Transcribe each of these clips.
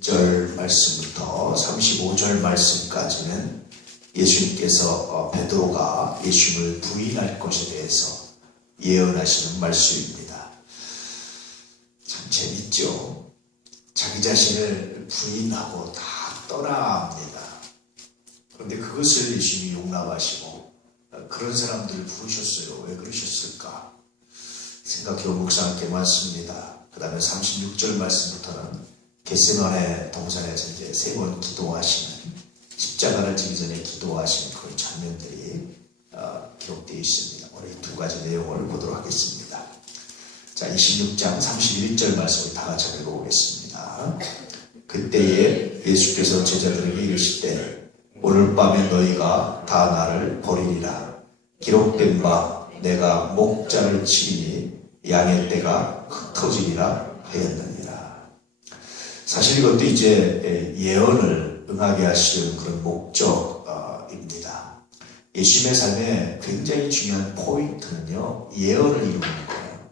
절 말씀부터 35절 말씀까지는 예수님께서 베드로가 예수님을 부인할 것에 대해서 예언하시는 말씀입니다. 참 재밌죠? 자기 자신을 부인하고 다 떠나야 합니다. 그런데 그것을 예수님이 용납하시고 그런 사람들을 부르셨어요. 왜 그러셨을까? 생각해보면 묵상할 게 많습니다. 그 다음에 36절 말씀부터는 겟세마네 동산에서 이제 3번 기도하시는, 십자가를 지기 전에 기도하시는 그런 장면들이 기록되어 있습니다. 오늘 이 두 가지 내용을 보도록 하겠습니다. 자, 26장 31절 말씀을 다 같이 읽어보겠습니다. 그때에 예수께서 제자들에게 이르시되 오늘 밤에 너희가 다 나를 버리리라. 기록된 바 내가 목자를 치리니 양의 떼가 흩어지리라 하였느니라. 사실 이것도 이제 예언을 응하게 하시는 그런 목적입니다. 예수님의 삶에 굉장히 중요한 포인트는요, 예언을 이루는 거예요.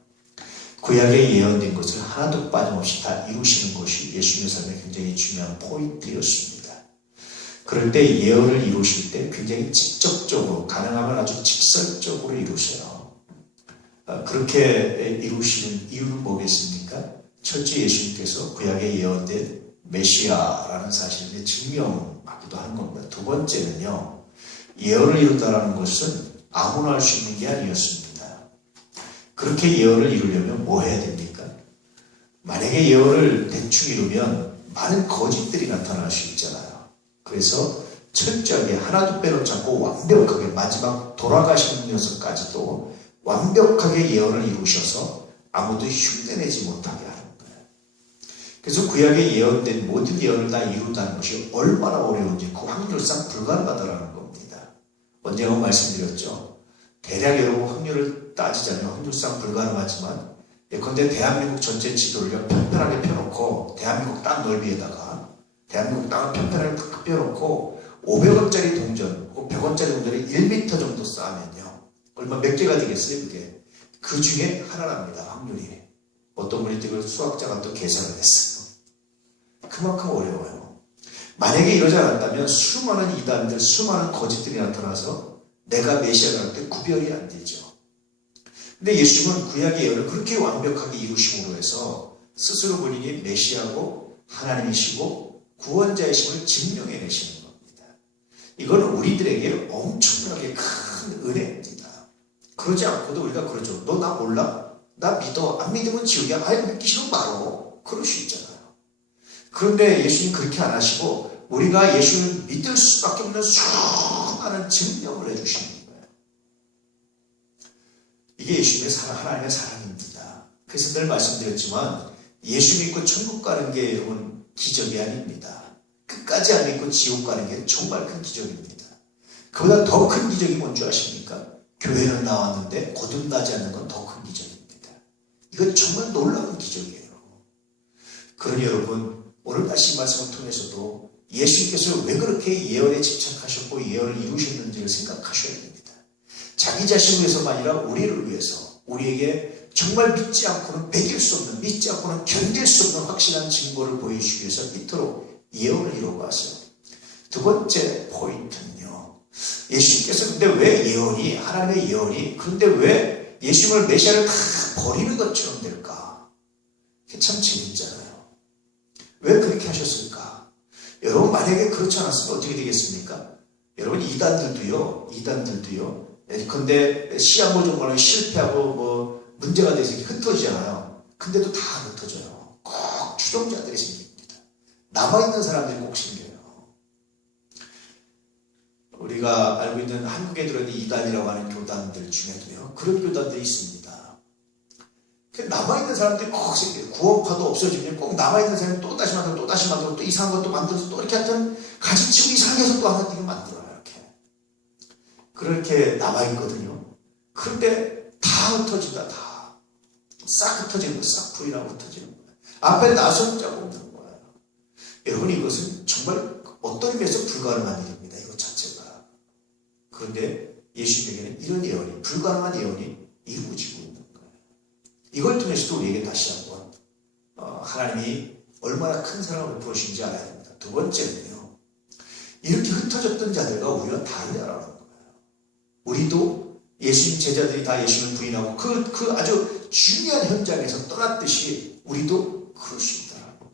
구약에 예언된 것을 하나도 빠짐없이 다 이루시는 것이 예수님의 삶에 굉장히 중요한 포인트였습니다. 그럴 때 예언을 이루실 때 굉장히 직접적으로, 가능하면 아주 직설적으로 이루세요. 그렇게 이루시는 이유는 뭐겠습니까? 첫째, 예수님께서 구약에 예언된 메시아라는 사실을 증명하기도 하는 겁니다. 두 번째는요, 예언을 이룬다는 것은 아무나 할 수 있는 게 아니었습니다. 그렇게 예언을 이루려면 뭐 해야 됩니까? 만약에 예언을 대충 이루면 많은 거짓들이 나타날 수 있잖아요. 그래서 철저하게 하나도 빼놓지 않고 완벽하게 마지막 돌아가시는 녀석까지도 완벽하게 예언을 이루셔서 아무도 흉내내지 못하게 하는 거예요. 그래서 구약에 예언된 모든 예언을 다 이룬다는 것이 얼마나 어려운지 그 확률상 불가능하다는 겁니다. 언젠가 말씀드렸죠. 대략 여러분 확률을 따지자면 확률상 불가능하지만 예컨대 대한민국 전체 지도를 편편하게 펴놓고 대한민국 땅 넓이에다가 대한민국 땅을 편편하게 탁 펴놓고 500원짜리 동전, 100원짜리 동전이 1m 정도 쌓으면요. 얼마 몇 개가 되겠어요, 그게? 그 중에 하나랍니다, 확률이. 어떤 분이 이걸 수학자가 또 계산을 했어요. 그만큼 어려워요. 만약에 이러지 않았다면 수많은 이단들, 수많은 거짓들이 나타나서 내가 메시아가 할 때 구별이 안 되죠. 근데 예수님은 구약의 예언을 그렇게 완벽하게 이루심으로 해서 스스로 본인이 메시아고 하나님이시고 구원자이심을 증명해내시는 겁니다. 이건 우리들에게 엄청나게 큰 은혜입니다. 그러지 않고도 우리가 그러죠. 너 나 몰라? 나 믿어. 안 믿으면 지옥이야. 아예 믿기 싫으면 말어. 그럴 수 있잖아요. 그런데 예수님 그렇게 안 하시고 우리가 예수님을 믿을 수밖에 없는 수많은 증명을 해주시는 거예요. 이게 예수님의 사랑, 하나님의 사랑입니다. 그래서 늘 말씀드렸지만 예수 믿고 천국 가는 게 여러분 기적이 아닙니다. 끝까지 안 믿고 지옥 가는 게 정말 큰 기적입니다. 그보다 더 큰 기적이 뭔지 아십니까? 교회는 나왔는데 거듭나지 않는 건 더 큰 기적입니다. 이건 정말 놀라운 기적이에요. 그러니 여러분, 오늘 다시 말씀을 통해서도 예수님께서 왜 그렇게 예언에 집착하셨고 예언을 이루셨는지를 생각하셔야 됩니다. 자기 자신을 위해서가 아니라 우리를 위해서, 우리에게 정말 믿지 않고는 배길 수 없는, 믿지 않고는 견딜 수 없는 확실한 증거를 보여주기 위해서 이토록 예언을 이루어왔어요. 두 번째 포인트는요, 예수님께서 근데 왜 예언이, 하나님의 예언이, 그런데 왜 예수님을 메시아를 다 버리는 것처럼 될까? 그게 참 재밌잖아요. 왜 그렇게 하셨을까? 여러분 만약에 그렇지 않았으면 어떻게 되겠습니까? 여러분 이단들도요, 근데 시한부 정권은 실패하고 뭐 문제가 돼서 흩어지잖아요. 근데도 다 흩어져요. 꼭 추종자들이 생깁니다. 남아있는 사람들이 꼭 생겨요. 우리가 알고 있는 한국에 들어있는 이단이라고 하는 교단들 중에도요, 그런 교단들이 있습니다. 남아있는 사람들이 꼭 생겨요. 구원파도 없어지면 꼭 남아있는 사람이 또 다시 만들고 또 이상한 것도 만들어서 또 이렇게 하여튼 가지치고 이상하게 해서 또 하나 만들어요. 그렇게 남아있거든요. 그런데 다 흩어진다. 다. 싹 흩어지는 거예요. 싹 불이라고 흩어지는 거예요. 앞에 나선 자가 없는 거예요. 여러분 이것은 정말 어떤 의미에서 불가능한 일입니다. 이것 자체가. 그런데 예수님에게는 이런 예언이, 불가능한 예언이 이루어지고 있는 거예요. 이걸 통해서도 우리에게 다시 한번 하나님이 얼마나 큰 사랑을 베푸신지 알아야 됩니다. 두 번째는요, 이렇게 흩어졌던 자들과 우리가 다르다라는 거예요. 우리도 예수님 제자들이 다 예수님을 부인하고 그 아주 중요한 현장에서 떠났듯이 우리도 그럴 수 있다라는 거예요.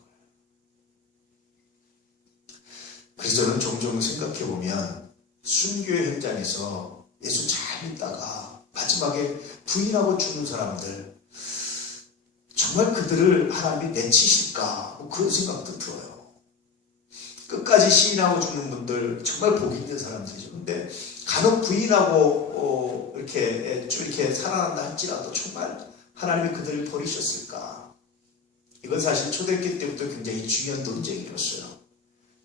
그래서 저는 종종 생각해 보면 순교의 현장에서 예수 잘 믿다가 마지막에 부인하고 죽는 사람들, 정말 그들을 하나님이 내치실까? 뭐 그런 생각도 들어요. 끝까지 시인하고 죽는 분들 정말 복이 있는 사람들이죠. 근데 간혹 부인하고 이렇게 쭉 이렇게 살아난다 할지라도 정말 하나님이 그들을 버리셨을까? 이건 사실 초대교 때부터 굉장히 중요한 논쟁이었어요.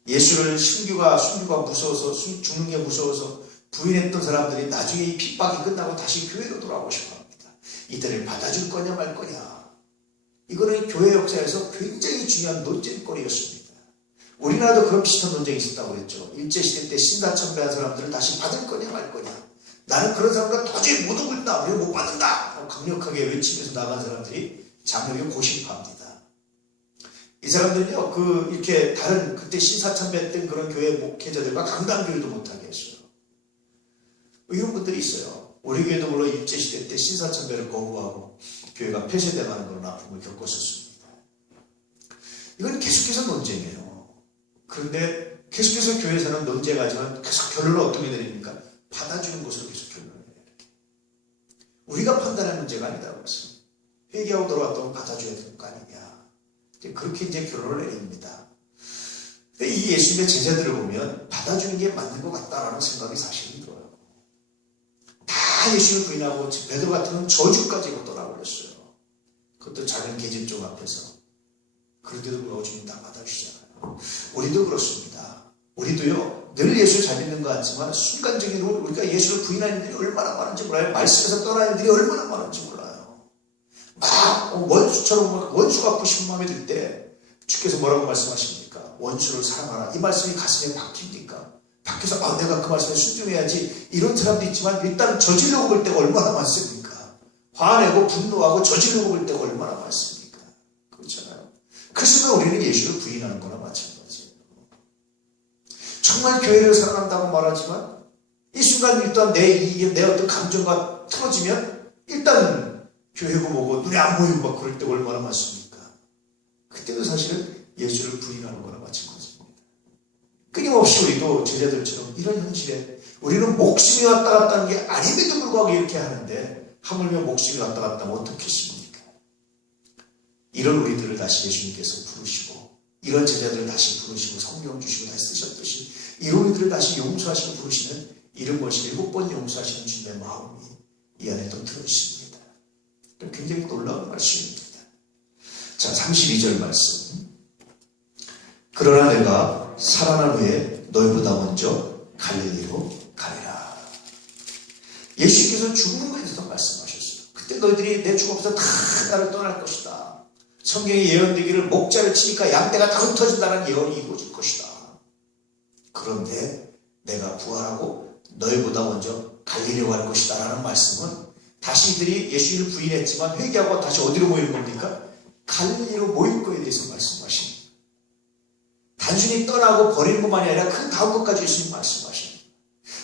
예수를 순교가 무서워서 죽는 게 무서워서 부인했던 사람들이 나중에 이 핍박이 끝나고 다시 교회로 돌아오고 싶어 합니다. 이들을 받아줄 거냐 말 거냐. 이거는 교회 역사에서 굉장히 중요한 논쟁거리였습니다. 우리나라도 그런 비슷한 논쟁이 있었다고 그랬죠. 일제시대 때 신사참배한 사람들을 다시 받을 거냐 말 거냐. 나는 그런 사람과 도저히 못 오겠다. 우리는 못 받는다. 강력하게 외치면서 나간 사람들이 장로교 고심파입니다. 이 사람들은요, 이렇게 다른 그때 신사참배했던 그런 교회 목회자들과 강당교회도 못하게 했어요. 이런 분들이 있어요. 우리 교회도 물론 일제시대 때 신사참배를 거부하고 교회가 폐쇄당하는 그런 아픔을 겪었었습니다. 이건 계속해서 논쟁이에요. 그런데 계속해서 교회에서는 논쟁하지만 계속 결론은 어떻게 내립니까? 받아주는 것으로 계속 결론을 내요. 우리가 판단하는 문제가 아니다고 했어요. 회개하고 돌아왔다면 받아줘야 되는 거 아니냐. 그렇게 이제 결론을 내립니다. 근데 이 예수님의 제자들을 보면 받아주는 게 맞는 것 같다라는 생각이 사실은 들어요. 다 예수를 부인하고 베드로 같은 건 저주까지 떠나버렸어요. 그것도 작은 계집종 앞에서. 그런데도 불구하고 주님 다 받아주잖아요. 우리도 그렇습니다. 우리도요, 늘 예수를 잘 믿는 것 같지만 순간적으로 우리가 예수를 부인하는 일이 얼마나 많은지 몰라요. 말씀에서 떠나는 일이 얼마나 많은지 몰라요. 막 원수처럼 원수 갖고 싶은 마음이 들 때 주께서 뭐라고 말씀하십니까? 원수를 사랑하라. 이 말씀이 가슴에 박힙니까? 밖에서 내가 그 말씀에 순종해야지 이런 사람도 있지만 일단 저지르고 볼 때가 얼마나 많습니까? 화내고 분노하고 저지르고 볼 때가 얼마나 많습니까? 그렇잖아요. 그 순간 우리는 예수를 부인하는 거나 마찬가지예요. 정말 교회를 사랑한다고 말하지만 이 순간 일단 내 어떤 감정과 틀어지면 일단 교회고 뭐고 눈에 안 보이고 막 그럴 때가 얼마나 많습니까? 그때도 사실은 예수를 부인하는 거나 마찬가지입니다. 끊임없이 우리도 제자들처럼 이런 현실에 우리는 목숨이 왔다 갔다 하는 게 아님에도 불구하고 이렇게 하는데 하물며 목숨이 왔다 갔다 하면 어떻겠습니까? 이런 우리들을 다시 예수님께서 부르시고 이런 제자들을 다시 부르시고 성경 주시고 다시 쓰셨듯이 이런 우리들을 다시 용서하시고 부르시는 이런 것이 7번 용서하시는 주님의 마음이 이 안에 또 들어있습니다. 굉장히 놀라운 말씀입니다. 자, 32절 말씀. 그러나 내가 살아난 후에 너희보다 먼저 갈릴리로 가리라. 예수께서 죽는 것에 대해서 말씀하셨어요. 그때 너희들이 내 죽음에서 다 나를 떠날 것이다. 성경에 예언되기를 목자를 치니까 양떼가 다 흩어진다는 예언이 이루어질 것이다. 그런데 내가 부활하고 너희보다 먼저 갈릴리로 갈 것이다 라는 말씀은 다시 이들이 예수를 부인했지만 회개하고 다시 어디로 모이는 겁니까? 갈릴리로 모일 거에 대해서 말씀하십니다. 단순히 떠나고 버리는 것만이 아니라 그 다음 것까지 예수님 말씀하십니다.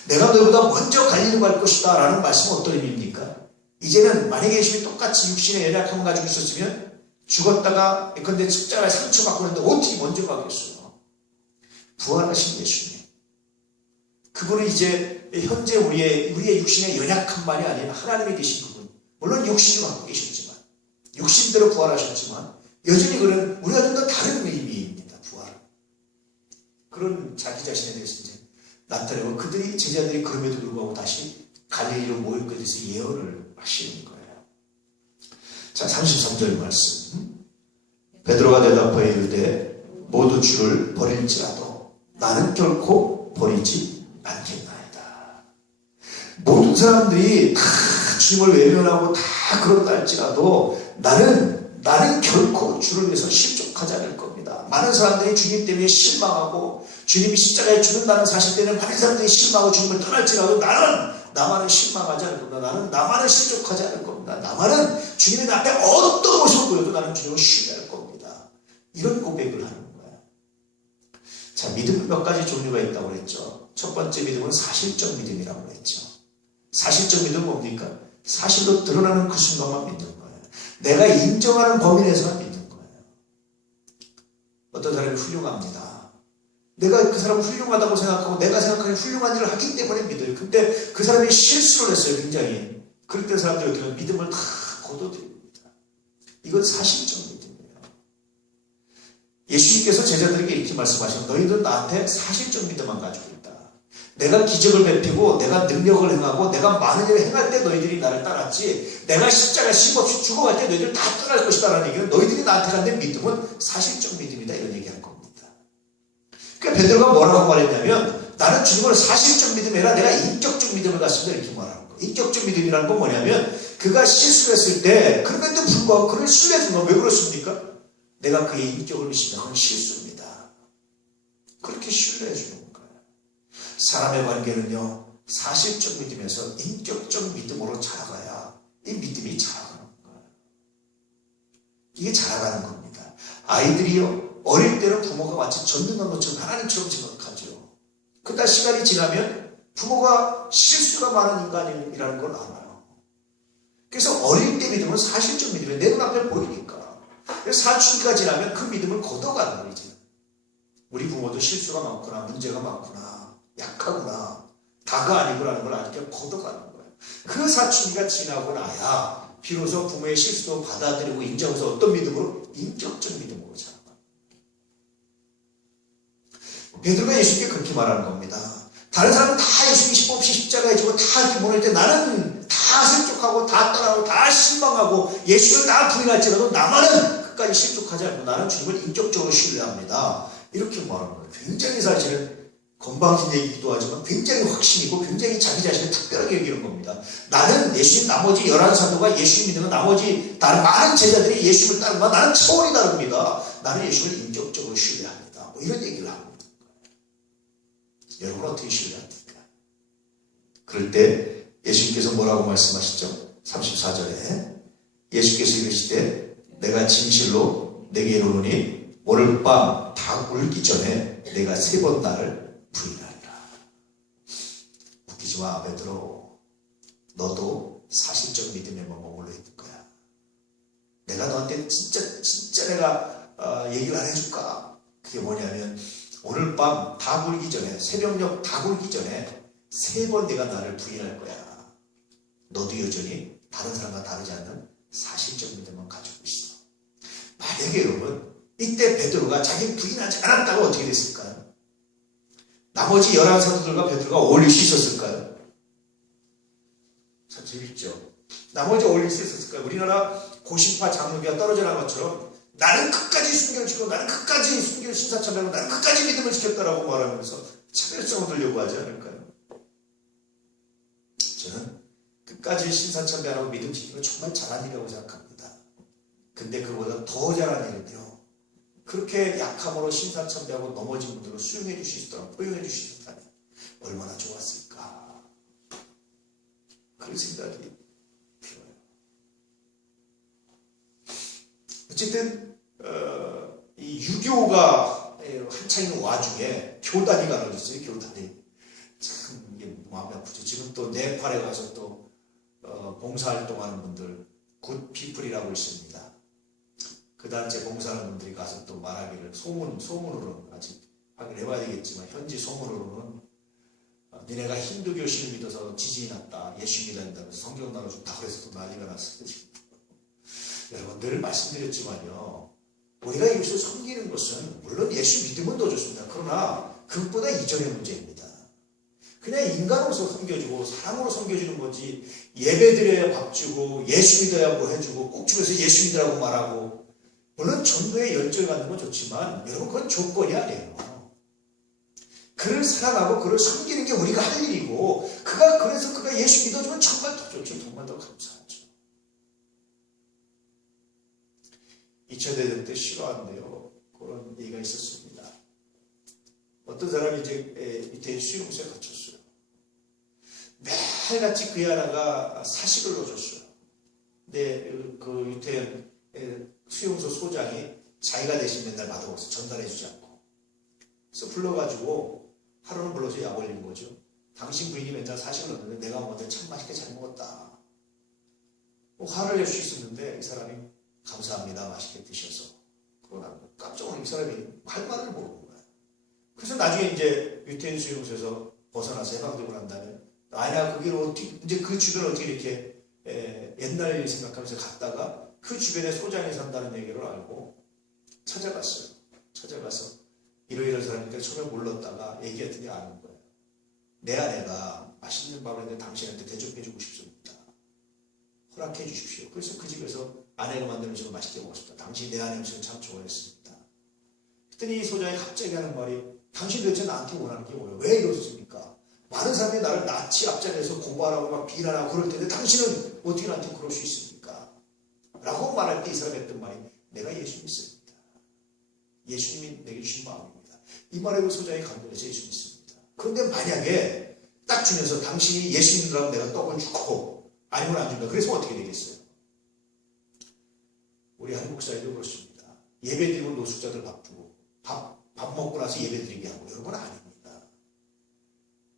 내가 너희보다 먼저 갈릴리로 갈 것이다 라는 말씀은 어떤 의미입니까? 이제는 만약에 예수님이 똑같이 육신의 연약함을 가지고 있었으면 죽었다가 근데 십자가에 상처받고 있는데 어떻게 먼저 가겠어요? 부활하신 예수님. 그분은 이제 현재 우리의 육신의 연약함만이 아닌 하나님이 되신 그분. 물론 육신을 갖고 계셨지만 육신대로 부활하셨지만 여전히 그는 우리가 좀 더 다른 의미입니다. 부활. 그런 자기 자신에 대해서 이제 나타내고 그들이 제자들이 그럼에도 불구하고 다시 갈릴리로 모일 것에 대해서 예언을 하시는 거예요. 자, 33절 말씀. 베드로가 대답하여 이르되 모두 주를 버릴지라도 나는 결코 버리지 않겠나이다. 모든 사람들이 다 주님을 외면하고 다 그런다 할지라도 나는 결코 주를 위해서 실족하지 않을 겁니다. 많은 사람들이 주님 때문에 실망하고 주님이 십자가에 죽는다는 사실 때문에 많은 사람들이 실망하고 주님을 떠날지라도 나만은 실망하지 않을 겁니다. 나만은 실족하지 않을 겁니다. 나만은 주님의 앞에 어떤 모습을 보여도 나는 주님을 신뢰할 겁니다. 이런 고백을 하는 거야. 자, 믿음은 몇 가지 종류가 있다고 그랬죠. 첫 번째 믿음은 사실적 믿음이라고 그랬죠. 사실적 믿음은 뭡니까? 사실로 드러나는 그 순간만 믿는 거예요. 내가 인정하는 범위 내에서만 믿는 거예요. 어떤 사람이 훌륭합니다. 내가 그 사람을 훌륭하다고 생각하고 내가 생각하는 훌륭한 일을 하기 때문에 믿어요. 근데 그 사람이 실수를 했어요. 굉장히. 그럴 때 사람들이 어떻게 하면 믿음을 다 거둬들입니다. 이건 사실적 믿음이에요. 예수님께서 제자들에게 이렇게 말씀하시면 너희들은 나한테 사실적 믿음만 가지고 있다. 내가 기적을 베피고 내가 능력을 행하고 내가 많은 일을 행할 때 너희들이 나를 따랐지, 내가 십자가에 힘없이 죽어갈 때 너희들 다 떠날 것이다 라는 얘기는 너희들이 나한테 갖는 믿음은 사실적 믿음이다 이런 얘기하는 겁니다. 그러니까 베드로가 뭐라고 말했냐면 나는 주님을 사실적 믿음이 아니라 내가 인격적 믿음을 갖습니다 이렇게 말하는 거예요. 인격적 믿음이라는 건 뭐냐면 그가 실수를 했을 때 그런데도 불구하고 그를 신뢰해 주는 건 왜 그렇습니까? 내가 그의 인격을 믿습니다. 그건 실수입니다. 그렇게 신뢰해 주는 거예요. 사람의 관계는요, 사실적 믿음에서 인격적 믿음으로 자라가야 이 믿음이 자라가는 거예요. 이게 자라가는 겁니다. 아이들이요, 어릴 때는 부모가 마치 전능한 것처럼 하나님처럼 생각하죠. 그러다 시간이 지나면 부모가 실수가 많은 인간이라는 걸 알아요. 그래서 어릴 때 믿음은 사실적 믿음이에요. 내 눈앞에 보이니까. 사춘기가 지나면 그 믿음을 걷어가는 거죠. 우리 부모도 실수가 많구나, 문제가 많구나, 약하구나, 다가 아니구라는 걸 아니까 걷어가는 거예요. 그 사춘기가 지나고 나야 비로소 부모의 실수도 받아들이고 인정해서 어떤 믿음으로? 인격적 믿음으로 자라요. 베드로가 예수님께 그렇게 말하는 겁니다. 다른 사람은 다 예수님 없이 십자가에 지고 다 이렇게 보낼 때 나는 다 실족하고 다 떠나고 다 실망하고 예수를 다 부인할지라도 나만은 끝까지 실족하지 않고 나는 주님을 인격적으로 신뢰합니다. 이렇게 말하는 거예요. 굉장히 사실은 건방진 얘기기도 하지만 굉장히 확신이고 굉장히 자기 자신을 특별하게 여기는 겁니다. 나는 예수님 나머지 11사도가 예수님 믿는 나머지 다른 많은 제자들이 예수님을 따르는 건 나는 차원이 다릅니다. 나는 예수를 인격적으로 신뢰합니다. 뭐 이런 얘기를 하고 있는 거예요. 여러분 어떻게 신뢰합니까? 그럴 때 예수님께서 뭐라고 말씀하시죠? 34절에 예수께서 이르시되 내가 진실로 내게 이르노니 오늘 밤 다 울기 전에 내가 3번 나를 부인하리라. 웃기지 마 베드로. 너도 사실적 믿음에만 머물러 있는 거야. 내가 너한테 진짜 내가 얘기를 안 해줄까? 그게 뭐냐면 오늘 밤 다 굴기 전에 새벽녘 다 굴기 전에 3번 내가 나를 부인할 거야. 너도 여전히 다른 사람과 다르지 않는 사실적 믿음만 가지고 있어. 만약에 여러분 이때 베드로가 자기 부인하지 않았다고 어떻게 됐을까요? 나머지 11사도들과 베드로가 어울릴 수 있었을까요? 참 재밌죠. 나머지 어울릴 수 있었을까요? 우리나라 고신파 장로비가 떨어져 나간 것처럼 나는 끝까지 순교를 지키고 나는 끝까지 순교를 신사참배하고 나는 끝까지 믿음을 지켰다라고 말하면서 차별성을 들려고 하지 않을까요? 저는 끝까지 신사참배하고 믿음 지키는 건 정말 잘한 일이라고 생각합니다. 근데 그보다 더 잘한 일은요, 그렇게 약함으로 신사참배하고 넘어진 분들을 수용해 주실 수 있도록 포용해 주실 수 있다면 얼마나 좋았을까. 그런 생각이 들어요. 어쨌든 이 유교가 한창인 와중에 교단이 가라졌어요. 교단이. 참 이게 마음이 아프죠. 지금 또 네팔에 가서 또 봉사활동하는 분들 굿피플이라고 있습니다. 그 단체 봉사하는 분들이 가서 또 말하기를 소문으로는 아직 확인을 해봐야 되겠지만 현지 소문으로는 니네가 힌두교 신을 믿어서 지진이 났다. 예수 믿어야 된다면서 성경 나눠준다. 그래서 또 난리가 났어요. 여러분 늘 말씀드렸지만요. 우리가 이것을 섬기는 것은 물론 예수 믿으면 더 좋습니다. 그러나 그것보다 이전의 문제입니다. 그냥 인간으로서 섬겨주고 사람으로 섬겨주는 거지 예배드려야 밥 주고 예수 믿어야 뭐 해주고 꼭 집에서 예수 믿으라고 말하고 물론 전도에 열정을 갖는 건 좋지만 여러분 그건 조건이 아니에요. 그를 사랑하고 그를 섬기는 게 우리가 할 일이고 그래서 그가 예수 믿어주면 정말 더 좋죠. 정말 더 감사하죠. 2차 대전 때 싫어한대요. 그런 얘기가 있었습니다. 어떤 사람이 이제 밑에 수용소에 갇혔어요. 매일같이 그 하나가 사식을 넣어줬어요. 근데 그 유태인 수용소 소장이 자기가 대신 맨날 받아먹어서 전달해주지 않고. 그래서 불러가지고 하루는 불러서 약 올린 거죠. 당신 부인이 맨날 사식을 넣는데 내가 먹었는데 참 맛있게 잘 먹었다. 화를 낼 수 있었는데 이 사람이 감사합니다. 맛있게 드셔서. 그러나 깜짝 놀란 이 사람이 할 말을 모르는 거야. 그래서 나중에 이제 유태인 수용소에서 벗어나서 해방되고 난 다음에 아니야 그 길을 어떻게 이제 그 주변을 어떻게 이렇게 옛날 일 생각하면서 갔다가 그 주변에 소장이 산다는 얘기를 알고 찾아갔어요. 찾아가서 이러이러한 사람이니까 처음에 몰랐다가 얘기했더니 아는 거예요. 내 아내가 맛있는 밥을 했는데 당신한테 대접해주고 싶습니다. 허락해 주십시오. 그래서 그 집에서 아내가 만든 음식을 맛있게 먹었습니다. 당신이 내 아내 음식을 참 좋아했습니다. 그랬더니 이 소장이 갑자기 하는 말이 당신 도대체 나한테 원하는 게 뭐예요? 왜 이러십니까? 많은 사람들이 나를 낯이 앞자리에서 공부하라고 막 비난하고 그럴 텐데 당신은 어떻게 나한테 그럴 수 있습니까? 라고 말할 때 이 사람이 했던 말이 내가 예수 믿습니다. 예수님이 내게 주신 마음입니다. 이 말에 그 소장이 감동해서 예수 믿습니다. 그런데 만약에 딱 주면서 당신이 예수 믿으라고 내가 떡을 주고 아니면 안 준다. 그래서 어떻게 되겠어요? 우리 한국 사회도 그렇습니다. 예배 드리면 노숙자들 밥 주고 밥 먹고 나서 예배 드리게 하고 이런 건 아닙니다.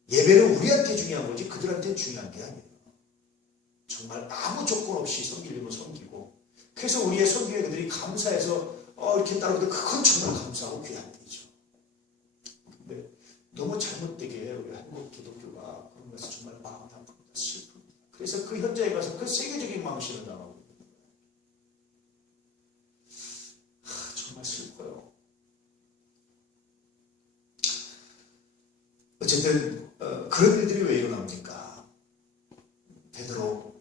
예배는 우리한테 중요한 거지 그들한테는 중요한 게 아니에요. 정말 아무 조건 없이 섬기려면 섬기고 그래서 우리의 섬기에 그들이 감사해서 이렇게 따르는데 그건 정말 감사하고 귀한 일이죠. 근데 너무 잘못되게 우리 한국 기독교가 그런 것에서 정말 마음이 아픕니다. 슬픕니다. 그래서 그 현장에 가서 그 세계적인 망신을 당하고 있는 거예요. 정말 슬퍼요. 어쨌든 그런 일들이 왜 일어납니까? 베드로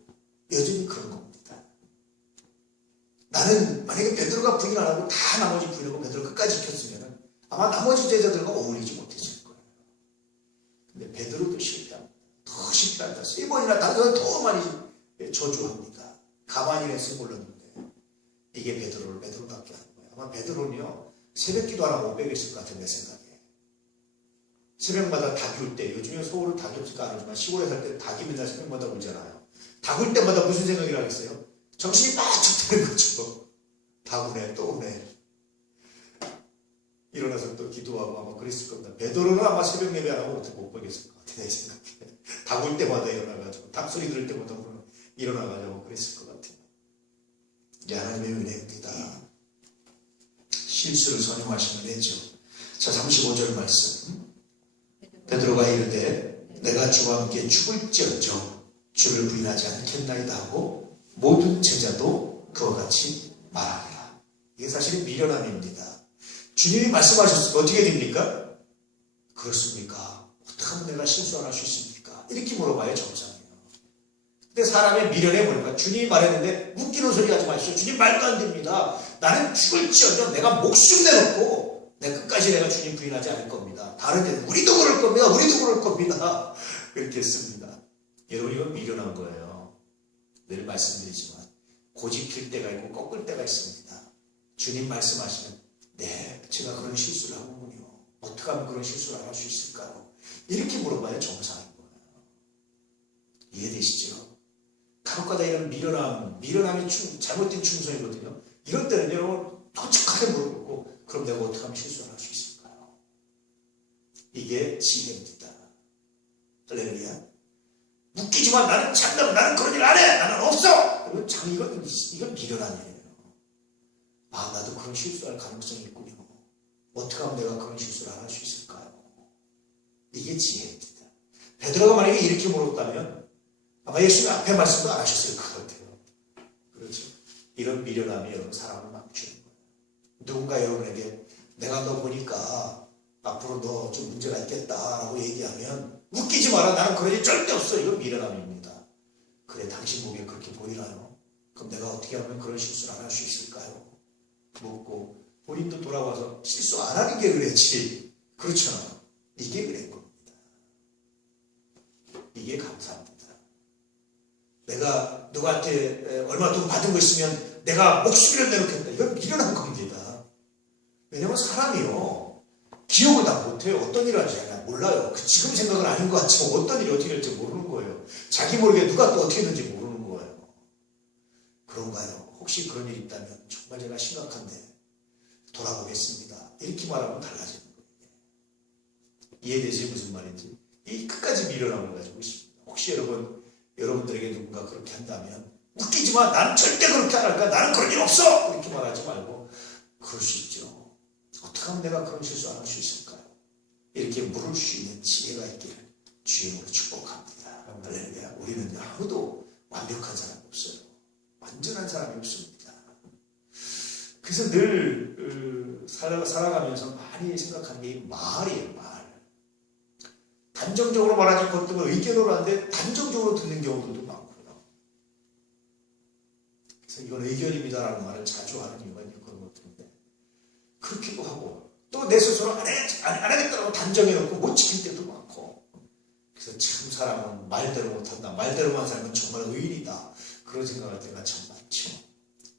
여전히 그런 겁니다. 나는 만약에 베드로가 부인 안 하고 다 나머지 부인하고 베드로 끝까지 지켰으면 아마 나머지 제자들과 어울리지 못했을 거예요. 근데 베드로도 싫다. 더 싫다. 세 번이나 다른 더 많이 저주합니다. 가만히 했으면 몰랐는데 이게 베드로답게 하는 거예요. 아마 베드로는요 새벽기도 안 하고 못 베겼을 것 같은 내 생각에. 새벽마다 닭이 울 때, 요즘에 서울은 닭이 없으니까 안 오지만 시골에 살 때 닭이 맨날 새벽마다 울잖아요. 닭 울 때마다 무슨 생각을 하겠어요? 정신이 막 쳤다는 거죠. 닭 우네, 또 우네. 일어나서 또 기도하고 아마 그랬을 겁니다. 베드로는 아마 새벽 예배 안 하고 못 보겠을 것 같아요. 내 생각에. 닭 울 때마다 일어나가지고, 닭 소리 들을 때마다 일어나가지고 그랬을 것 같아요. 이게 하나님의 은혜입니다. 실수를 선용하시면 되죠. 자, 35절 말씀. 베드로가 이르되 내가 주와 함께 죽을지언정 주를 부인하지 않겠나이다 하고 모든 제자도 그와 같이 말하니라. 이게 사실은 미련함입니다. 주님이 말씀하셨을 때 어떻게 됩니까? 그렇습니까? 어떻게 하면 내가 실수 안 할 수 있습니까? 이렇게 물어봐야 정상이에요. 근데 사람의 미련에 보니까 주님이 말했는데 웃기는 소리 하지 마십시오. 주님 말도 안 됩니다. 나는 죽을지언정 내가 목숨 내놓고 끝까지 내가 주님 부인하지 않을 겁니다. 다른 데는 우리도 그럴 겁니다. 우리도 그럴 겁니다. 이렇게 했습니다. 여러분 이건 미련한 거예요. 늘 말씀드리지만 고집필 때가 있고 꺾을 때가 있습니다. 주님 말씀하시면 네, 제가 그런 실수를 하는군요. 어떻게 하면 그런 실수를 안 할 수 있을까요? 이렇게 물어봐야 정상인 거예요. 이해되시죠? 간혹가다 이런 미련함이 잘못된 충성이거든요. 이럴 때는 여러분 솔직하게 물어보고 그럼 내가 어떻게 하면 실수를 할 수 있을까요? 이게 지혜입니다. 할렐루야. 웃기지만 나는 그런 일 안 해. 나는 없어. 이건 미련한 일이에요. 아, 나도 그런 실수할 가능성이 있군요. 어떻게 하면 내가 그런 실수를 안 할 수 있을까요? 이게 지혜입니다. 베드로가 만약에 이렇게 물었다면 아마 예수님 앞에 말씀도 안 하셨을 것 같아요. 그렇죠. 이런 미련함이 여러분 사람을 망치는 거예요. 누군가 여러분에게 내가 너 보니까 앞으로 너 좀 문제가 있겠다라고 얘기하면 웃기지 마라. 나는 그런 일 절대 없어. 이건 미련함입니다. 그래 당신 보기에 그렇게 보이나요? 그럼 내가 어떻게 하면 그런 실수를 안 할 수 있을까요? 묻고 본인도 돌아와서 실수 안 하는 게 은혜지. 그렇잖아요. 이게 은혜인 겁니다. 이게 감사합니다. 내가 누구한테 얼마 돈 받은 거 있으면 내가 목숨이라도 내놓겠다. 이건 미련한 겁니다. 왜냐면 사람이요. 기억을 다 못해요. 어떤 일을 하는지 몰라요. 지금 생각은 아닌 것 같지만 어떤 일이 어떻게 될지 모르는 거예요. 자기 모르게 누가 또 어떻게 했는지 모르는 거예요. 그런가요? 혹시 그런 일이 있다면 정말 제가 심각한데 돌아보겠습니다. 이렇게 말하면 달라지는 거예요. 이해되지 무슨 말인지? 이 끝까지 미련함을 가지고 있습니다. 혹시 여러분들에게 누군가 그렇게 한다면 웃기지 마. 나는 절대 그렇게 안 할까. 나는 그런 일 없어. 이렇게 말하지 말고 그럴 수 있죠. 어떻게 하면 내가 그런 실수 안 할 수 있을까요? 이렇게 물을 수 있는 지혜가 있기를 주님으로 축복합니다. 할렐루야. 우리는 아무도 완벽한 사람이 없어요. 완전한 사람이 없습니다. 그래서 늘 살아가면서 많이 생각하는 게 말이에요. 말. 단정적으로 말하지 보통 의견으로 하는데 단정적으로 듣는 경우들도 많고요. 그래서 이건 의견입니다라는 말을 자주 하는 이유가 그런 것 같은데 그렇기도 하고 또 내 스스로 안 하겠다고 단정해놓고 못 지킬 때도 많고 그래서 참 사람은 말대로 못한다. 말대로만 살면 정말 의인이다. 그런 생각할 때가 참 많죠.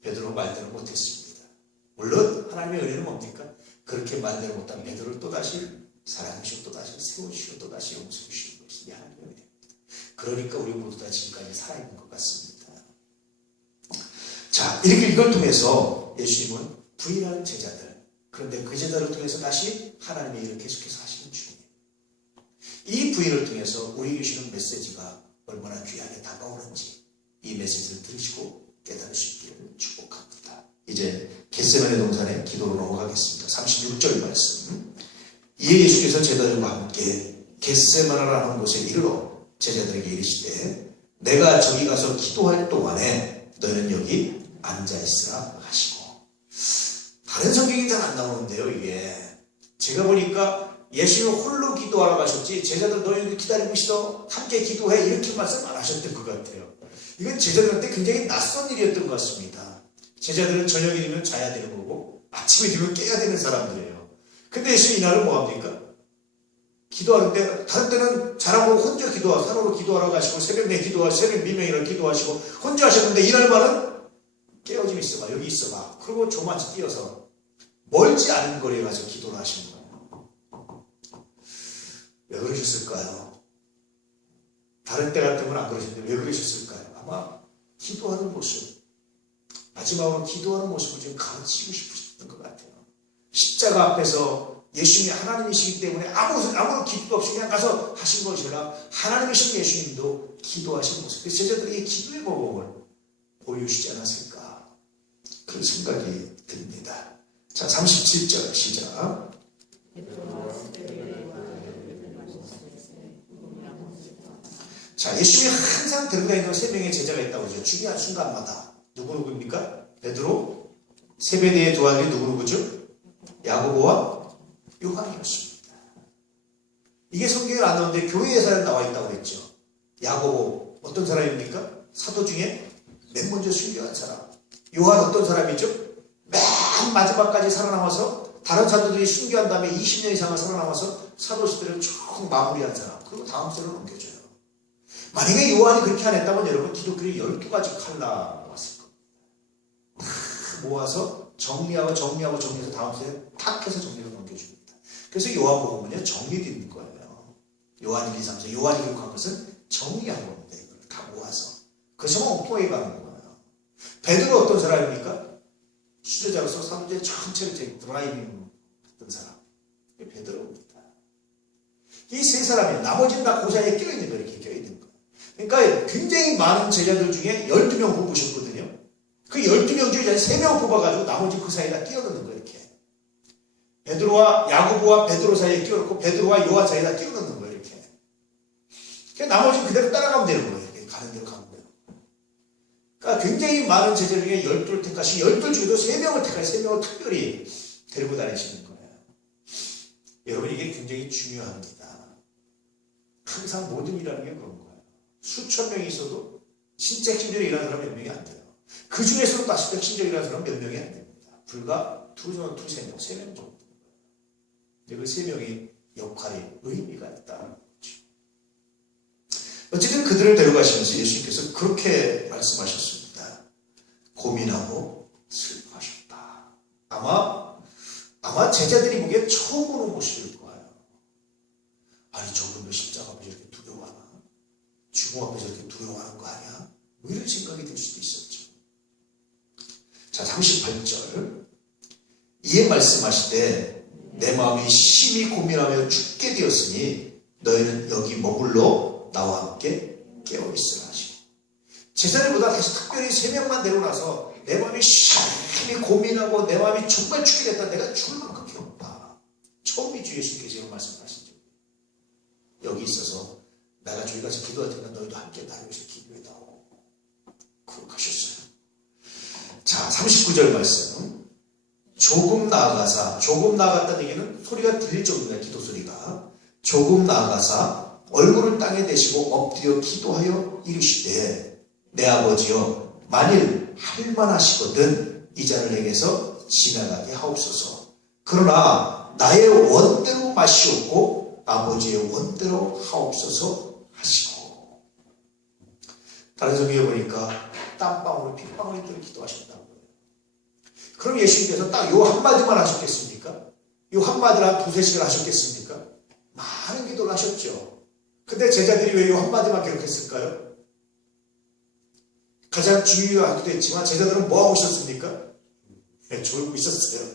베드로 말대로 못했습니다. 물론 하나님의 은혜는 뭡니까? 그렇게 말대로 못한 베드로를 또다시 사랑하시고 또다시 세우시고 또다시 용서해 주시는 것이 하나님의 은혜입니다. 그러니까 우리 모두 다 지금까지 살아있는 것 같습니다. 자, 이렇게 이걸 통해서 예수님은 부인하는 제자들 그런데 그 제자를 통해서 다시 하나님의 일을 계속해서 하시는 주님. 이 부인을 통해서 우리 주시는 메시지가 얼마나 귀하게 다가오는지 이 메시지를 들으시고 깨달을 수 있기를 축복합니다. 이제 겟세마네 동산의 기도로 넘어가겠습니다. 36절 말씀. 이에 예수께서 제자들과 함께 겟세마네라는 곳에 이르러 제자들에게 이르시되 내가 저기 가서 기도할 동안에 너희는 여기 앉아있으라 하시고 다른 성경이 잘 안 나오는데요. 이게 제가 보니까 예수님 홀로 기도하러 가셨지 제자들 너희들 기다리고 있어 함께 기도해 이렇게 말씀 안 하셨던 것 같아요. 이건 제자들한테 굉장히 낯선 일이었던 것 같습니다. 제자들은 저녁이 되면 자야 되는 거고 아침이 되면 깨야 되는 사람들이에요. 근데 예수님 이날은 뭐합니까? 기도하는데 다른 때는 자라고 혼자 산으로 기도하러 가시고 새벽 내 기도하시고 새벽 미명이라 기도하시고 혼자 하셨는데 이날만은 깨어 좀 있어봐 여기 있어봐 그리고 조마치 뛰어서 멀지 않은 거리에 가서 기도를 하시는 거예요. 왜 그러셨을까요? 다른 때 같으면 안 그러셨는데 왜 그러셨을까요? 아마 기도하는 모습 마지막으로 기도하는 모습을 좀 가르치고 싶으셨던 것 같아요. 십자가 앞에서 예수님이 하나님이시기 때문에 아무런 기도도 없이 그냥 가서 하신 것이 아니라 하나님이신 예수님도 기도하신 모습 그래서 제자들이 기도의 모범을 보여주시지 않았을까 그런 생각이 듭니다. 자 37절 시작. 자 예수님이 항상 데려다니는 세 명의 제자가 있다고 그러죠. 중요한 순간마다 누구입니까? 베드로 세베대의 두 아들이 누구죠? 야고보와 요한이었습니다. 이게 성경에 안 나오는데 교회에서 나와 있다고 했죠. 야고보 어떤 사람입니까? 사도 중에 맨 먼저 순교한 사람. 요한 어떤 사람이죠? 맨 마지막까지 살아남아서 다른 사도들이 순교한 다음에 20년 이상을 살아남아서 사도시대를 쭉 마무리한 사람. 그리고 다음 세로 넘겨줘요. 만약에 요한이 그렇게 안 했다면 여러분 기독교의 12가지 칼라 왔을 겁니다. 다 모아서 정리해서 다음 세에 탁 해서 정리를 넘겨줍니다. 그래서 요한복음은요 정리되어 있는 거예요. 요한 1, 2, 3, 4 요한이 기록한 것은 정리한 겁니다. 이걸 다 모아서. 그래서 엉뚱하게 가는 거예요. 베드로 어떤 사람입니까? 수제자로서 사도제 전체를 드라이빙 했던 사람. 베드로입니다. 이 세 사람이 나머지는 다 그 사이에 껴있는 거예요. 이렇게 껴있는 거예요. 그러니까 굉장히 많은 제자들 중에 12명 뽑으셨거든요. 그 12명 중에 3명 뽑아가지고 나머지 그 사이에다 끼워넣는 거예요. 이렇게. 베드로와 야고보와 베드로 사이에 끼워넣고 베드로와 요한 사이에다 끼워넣는 거예요. 이렇게. 그러니까 나머지는 그대로 따라가면 되는 거예요. 이렇게 가는 대로 가면 돼요. 그러니까 굉장히 많은 제자 중에 12를 택하시 12 중에도 3명을 택하시 3명을 특별히 데리고 다니시는 거예요. 여러분 이게 굉장히 중요합니다. 항상 모든 일하는 게 그런 거예요. 수천 명이 있어도 진짜 핵심적으로 일하는 사람 몇 명이 안 돼요. 그 중에서도 다시 핵심적으로 일하는 사람 몇 명이 안 됩니다. 불과 두세 명, 3명 정도. 근데 그 3명의 역할이 의미가 있다는 거죠. 어쨌든 그들을 데려가시면서 예수님께서 그렇게 말씀하셨습니다. 고민하고 슬퍼하셨다. 아마 제자들이 보기에 처음 보는 모습일 거예요. 아니 저분도 십자가 앞에 저렇게 두려워하나? 죽음 앞에 저렇게 두려워하는 거 아니야? 뭐 이런 생각이 들 수도 있었죠. 자 38절 이에 말씀하시되 내 마음이 심히 고민하며 죽게 되었으니 너희는 여기 머물러 나와 함께 깨어있으라 하시고, 제자들보다 다시 특별히 3명만 데려나서 내 마음이 심히 고민하고 내 마음이 정말 죽게 됐다, 내가 죽을 만큼 괴롭다, 처음이 주 예수님께서 이런 말씀하시죠. 여기 있어서 내가 저기 가서 기도할 테니까 너희도 함께 나를 위해서 기도해다오 그렇게 하셨어요. 자, 39절 말씀. 조금 나아갔다는 얘기는 소리가 들릴 정도입니다. 기도 소리가. 조금 나아가사 얼굴을 땅에 대시고 엎드려 기도하여 이르시되 내 아버지여 만일 할만하시거든 이 잔을 내게서 지나가게 하옵소서. 그러나 나의 원대로 마시옵고 아버지의 원대로 하옵소서 하시고. 다른 성경에 보니까 땀방울 핏방울이 기도하셨다고. 그럼 예수님께서 딱 요 한마디만 하셨겠습니까? 요 한마디를 한 2-3시간 하셨겠습니까? 많은 기도를 하셨죠. 근데 제자들이 왜 요 한마디만 기록했을까요? 가장 중요하기도 했지만 제자들은 뭐하고 있었습니까? 네, 졸고 있었어요.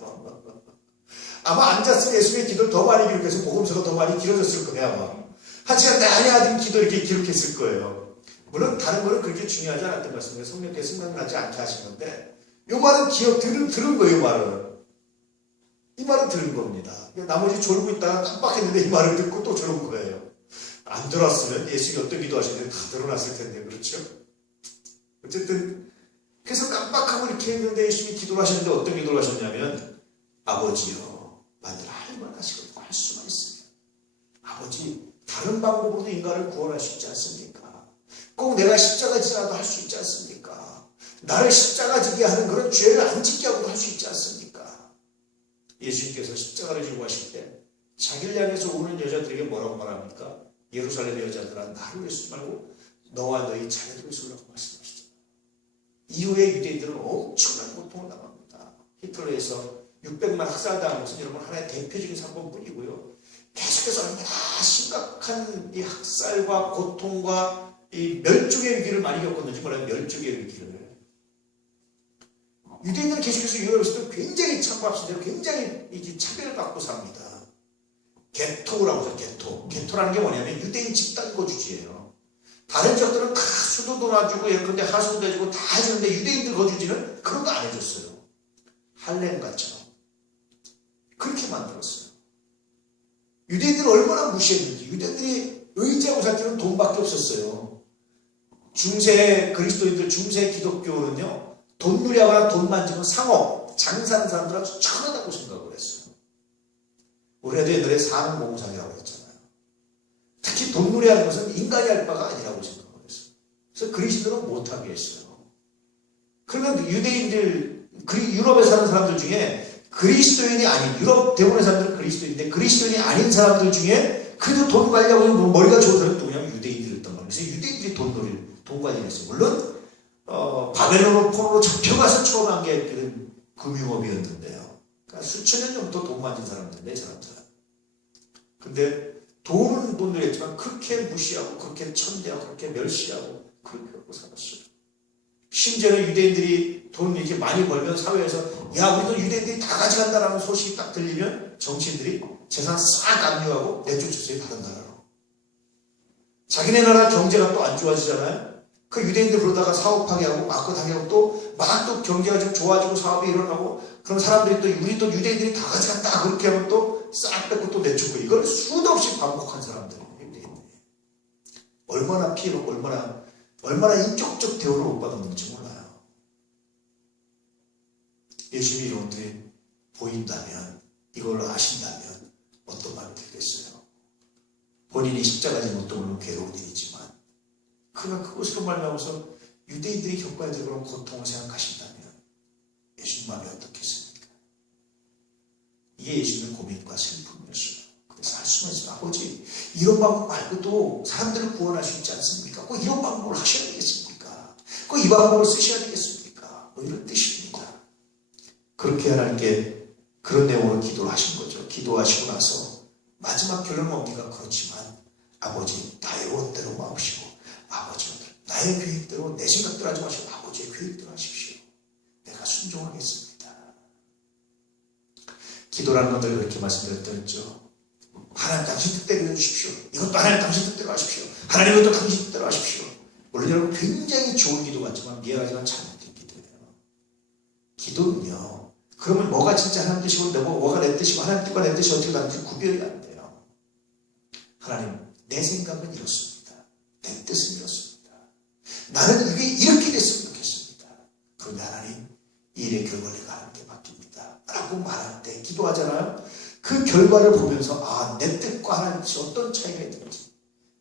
아마 앉았으면 예수님의 기도를 더 많이 기록해서 복음서가 더 많이 길어졌을 거예요. 아마. 1시간 내내 하던 기도 이렇게 기록했을 거예요. 물론 다른 거는 그렇게 중요하지 않았던 것 같습니다. 성령께서 생각나지 않게 하신 건데 이 말은 들은 거예요. 이 말은 들은 겁니다. 나머지 졸고 있다가 깜빡했는데 이 말을 듣고 또 졸은 거예요. 안 들었으면 예수님이 어떤 기도하셨는데 다 드러났을 텐데, 그렇죠? 어쨌든 그래서 깜빡하고 이렇게 했는데 예수님이 기도를 하셨는데 어떤 기도를 하셨냐면 아버지요 만일 할만하시거든 할 수만 있으면 아버지 다른 방법으로도 인간을 구원할 수 있지 않습니까? 꼭 내가 십자가 지나도 할 수 있지 않습니까? 나를 십자가 지게 하는 그런 죄를 안 짓게 하고도 할 수 있지 않습니까? 예수님께서 십자가를 지고 하실 때 자기를 향해서 오는 여자들에게 뭐라고 말합니까? 예루살렘 여자들아 나를 위해서 말고 너와 너희 자녀들을 위해서 오라고 말씀하시죠. 이후에 유대인들은 엄청난 고통을 당합니다. 히틀러에서 600만 학살당한 것은 여러분 하나의 대표적인 사건뿐이고요. 계속해서 얼마나 심각한 이 학살과 고통과 이 멸종의 위기를 많이 겪었는지 몰라요. 멸종의 위기를. 유대인들은 계속해서 유럽에서도 굉장히 참고합시다. 굉장히 차별을 받고 삽니다. 게토라고 하죠. 게토. 게토라는 게 뭐냐면 유대인 집단 거주지예요. 다른 지역들은 다 수도도 놔주고 예컨대 하수도 해주고 다 해주는데 유대인들 거주지는 그런 거 안 해줬어요. 할렘가처럼. 그렇게 만들었어요. 유대인들이 얼마나 무시했는지. 유대인들이 의지하고 살 때는 돈밖에 없었어요. 중세 그리스도인들, 중세 기독교는요. 돈누리하거나 돈 만지면 상업, 장사하는 사람들 아주 천하다고 생각을 했어요. 우리도 옛날에 사는공상이라고 했잖아요. 특히 돈누리하는 것은 인간이 할 바가 아니라고 생각을 했어요. 그래서 그리스도인들은 못하게 했어요. 그러면 유대인들, 유럽에 사는 사람들 중에 그리스도인이 아닌, 유럽 대부분의 사람들은 그리스도인인데 그리스도인이 아닌 사람들 중에 그래도 돈 관리하고 머리가 좋은 사람이 누구냐면 유대인들이었단 말이에요. 그래서 유대인들이 돈 관리를 했어요. 물론 바벨론으로 포로로 잡혀가서 처음 한 게 그런 금융업이었는데요. 그러니까 수천 년 전부터 돈 만진 사람들인데 사람들은. 근데 돈은 돈을 했지만 그렇게 무시하고 그렇게 천대하고 그렇게 멸시하고 그렇게 하고 살았어요. 심지어는 유대인들이 돈 이렇게 많이 벌면 사회에서 야 우리도 유대인들이 다 가져간다라는 소식이 딱 들리면 정치인들이 재산 싹 압류하고 내쫓았어요. 다른 나라로. 자기네 나라 경제가 또 안 좋아지잖아요. 그 유대인들 그러다가 사업하게 하고 막고 당하고 또 막 또 경제가 좀 좋아지고 사업이 일어나고 그럼 사람들이 또 우리 또 유대인들이 다 가져간다 그렇게 하면 또 싹 뺏고 또 내쫓고 이걸 수도 없이 반복한 사람들이에요. 유대인들이. 얼마나 피해받고 얼마나 인격적 대우를 못 받았는지 몰라요. 예수님이 이런 것들이 보인다면 이걸 아신다면 어떤 마음이 들겠어요. 본인이 십자가 지는 것도 물론 괴로운 일이지만 그가 그것으로 말미암아서 유대인들이 겪어야 될 그런 고통을 생각하신다면 예수님 마음이 어떻겠습니까? 이게 예수님의 고민과 슬픔이었어요. 그래서 할 수만 있으면 아버지 이런 방법 말고도 사람들을 구원할 수 있지 않습니까? 꼭 이런 방법을 하셔야 되겠습니까? 꼭 이 방법을 쓰셔야 되겠습니까? 뭐 이런 뜻입니다. 그렇게 하나님께 그런 내용으로 기도를 하신 거죠. 기도하시고 나서 마지막 결론은 뭡니까? 그렇지만 아버지 나의 원대로 마옵시고 아버지 나의 계획대로 내 생각대로 하지 마시고 아버지의 계획대로 하십시오. 내가 순종하겠습니다. 기도라는 건 늘 그렇게 말씀드렸죠. 하나님 당신 뜻대로 해주십시오. 이것도 하나님 당신 뜻대로 하십시오. 하나님 이것도 당신 뜻대로 하십시오. 물론 여러분 굉장히 좋은 기도 같지만 미안하지만 잘못된 기도예요. 기도는요. 그러면 뭐가 진짜 하나님 뜻이고 뭐가 내 뜻이고 하나님 뜻과 내 뜻이 어떻게 다른지 구별이 안 돼요. 하나님 내 생각은 이렇습니다. 내 뜻은 이렇습니다. 나는 이게 이렇게 됐으면 좋겠습니다. 그런데 하나님 이 일의 결과를 내가 하나님께 맡깁니다. 라고 말할 때 기도하잖아요. 그 결과를 보면서 내 뜻과 하나님 뜻이 어떤 차이가 있는지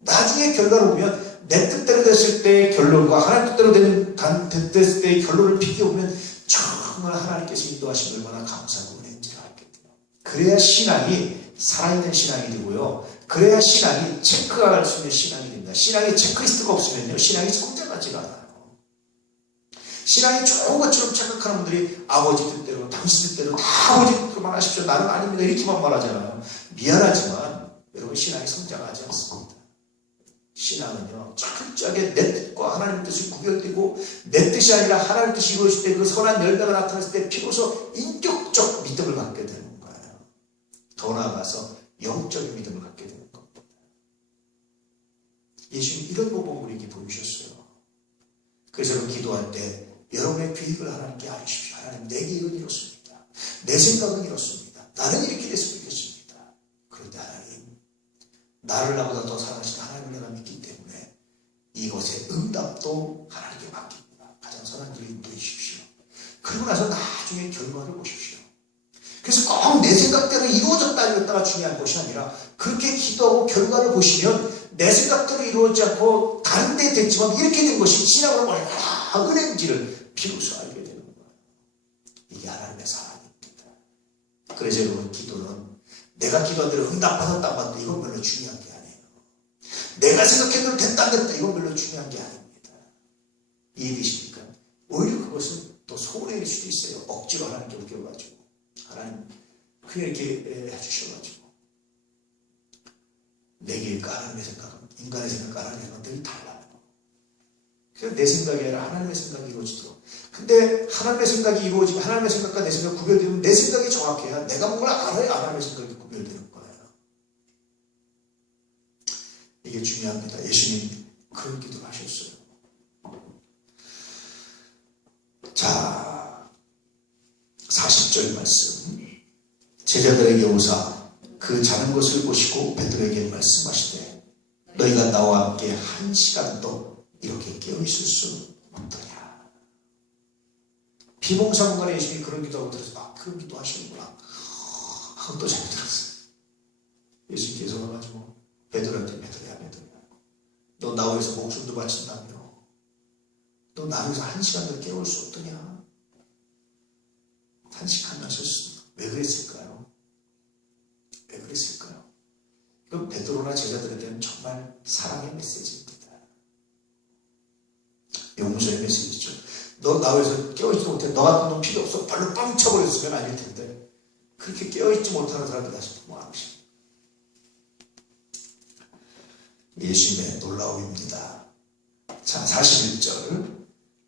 나중에 결과를 보면 내 뜻대로 됐을 때의 결론과 하나님 뜻대로 됐을 때의 결론을 비교하면 정말 하나님께서 인도하신 얼마나 감사하고 은혜인지를 알게 돼요. 그래야 신앙이 살아있는 신앙이 되고요. 그래야 신앙이 체크가 갈 수 있는 신앙이 됩니다. 신앙에 체크리스트가 없으면요. 신앙이 성장하지가 않아요. 신앙이 좋은 것처럼 착각하는 분들이 아버지 뜻대로 당신 뜻대로 다 아버지 뜻대로만 하십시오. 나는 아닙니다. 이렇게만 말하잖아요. 미안하지만 여러분 신앙이 성장하지 않습니다. 신앙은요. 철저하게 내 뜻과 하나님 뜻이 구별되고 내 뜻이 아니라 하나님 뜻이 이루어질 때 그 선한 열매가 나타났을 때 비로소 인격적 믿음을 갖게 되는 거예요. 더 나아가서 영적인 믿음을 갖게 되는 겁니다. 예수님 이런 모범을 우리에게 보여주셨어요. 그래서 여러분 기도할 때 여러분의 계획을 하나님께 알으십시오. 하나님 내 계획은 이렇습니다. 내 생각은 이렇습니다. 나는 이렇게 됐으면 좋겠습니다. 그런데 하나님 나를 나보다 더 사랑하시는 하나님을 내가 믿기 때문에 이것의 응답도 하나님께 맡깁니다. 가장 선한 길을 인도해 주십시오. 그리고 나서 나중에 결과를 보십시오. 그래서 꼭 내 생각대로 이루어졌다 이랬다가 중요한 것이 아니라 그렇게 기도하고 결과를 보시면 내 생각대로 이루어지지 않고 다른 데 됐지만 이렇게 된 것이 신앙으로 얼마나 은혜인지를 비로소 알게 되는 거예요. 이게 하나님의 사랑입니다. 그래서 여러분 기도는 내가 기도한 대로 응답받았다 안 받았다 이건 별로 중요한 게 아니에요. 내가 생각한 대로 됐다 안 됐다 이건 별로 중요한 게 아닙니다. 이해되십니까? 오히려 그것은 또 손해일 수도 있어요. 억지로 하나님께 우겨가지고 하나님 그냥 이렇게 해주셔가지고 내게일까 하나님의 생각은 인간의 생각과 하나님의 생각은 늘 달라요. 그래서 내 생각이 아니라 하나님의 생각이 이루어지도록. 근데 하나님의 생각이 이루어지고 하나님의 생각과 내 생각이 구별되면 내 생각이 정확해야 내가 뭔가 알아야 하나님의 생각이 구별되는 거예요. 이게 중요합니다. 예수님 그런 기도를 하셨어요. 자 40절 말씀 제자들에게 오사 그 자는 것을 보시고 베드로에게 말씀하시되 너희가 나와 함께 1시간도 이렇게 깨어있을 수 없더냐. 비몽사몽간에 예수님이 그런 기도하고 들어서 그런 기도 하시는구나 하고 또 잘 들었어요. 예수님께서 와가지고 베드로한테 베드로야 너 나 위해서 목숨도 바친다며 너 나 위해서 1시간도 깨울 수 없더냐. 1시간 하셨습니다. 왜 그랬을까요? 왜 그랬을까요? 이건 베드로나 제자들에게는 정말 사랑의 메시지입니다. 용서의 메시지죠. 너 나 위해서 깨어있지 못해. 너 같은 놈 필요 없어. 발로 빵 쳐버렸으면 아닐 텐데 그렇게 깨어있지 못하는 사람들 다시 부모하십시오. 예수님의 놀라움입니다. 자 41절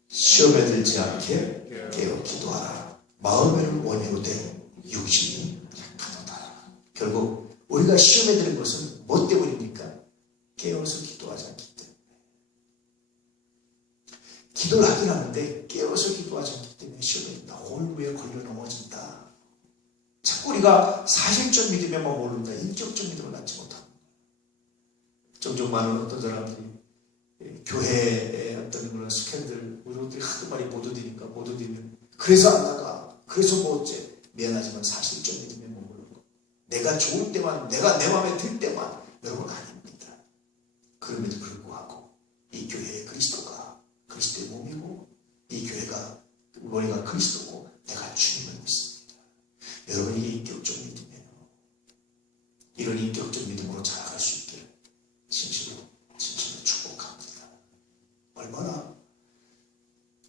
시험에 들지 않게 깨어 기도하라. 마음의 원인으로 된 육신이 약하도다. 결국 우리가 시험에 드는 것은 뭐 때문입니까? 깨어서 기도하지 않기 때문에. 기도를 하긴 하는데 깨어서 기도하지 않기 때문에 시험에 든다. 홀무에 걸려 넘어진다. 자꾸 우리가 사실적 믿음에만 모른다. 인격적 믿음을 갖지 못합니다. 종종 많은 어떤 사람들이 교회에 어떤 그런 스캔들 우리들이 하도 많이 못 얻으면 그래서 안 나가. 그래서 뭐 어째 미안하지만 사실적 믿음에 머무르는 거. 내가 좋을 때만 내가 내 마음에 들 때만 여러분 아닙니다. 그럼에도 불구하고 이 교회의 그리스도가 그리스도의 몸이고 이 교회가 머리가 그리스도고 내가 주님을 믿습니다. 여러분 이게 인격적 믿음이에요. 이런 인격적 믿음으로 자라갈 수 있기를 진실로 축복합니다. 얼마나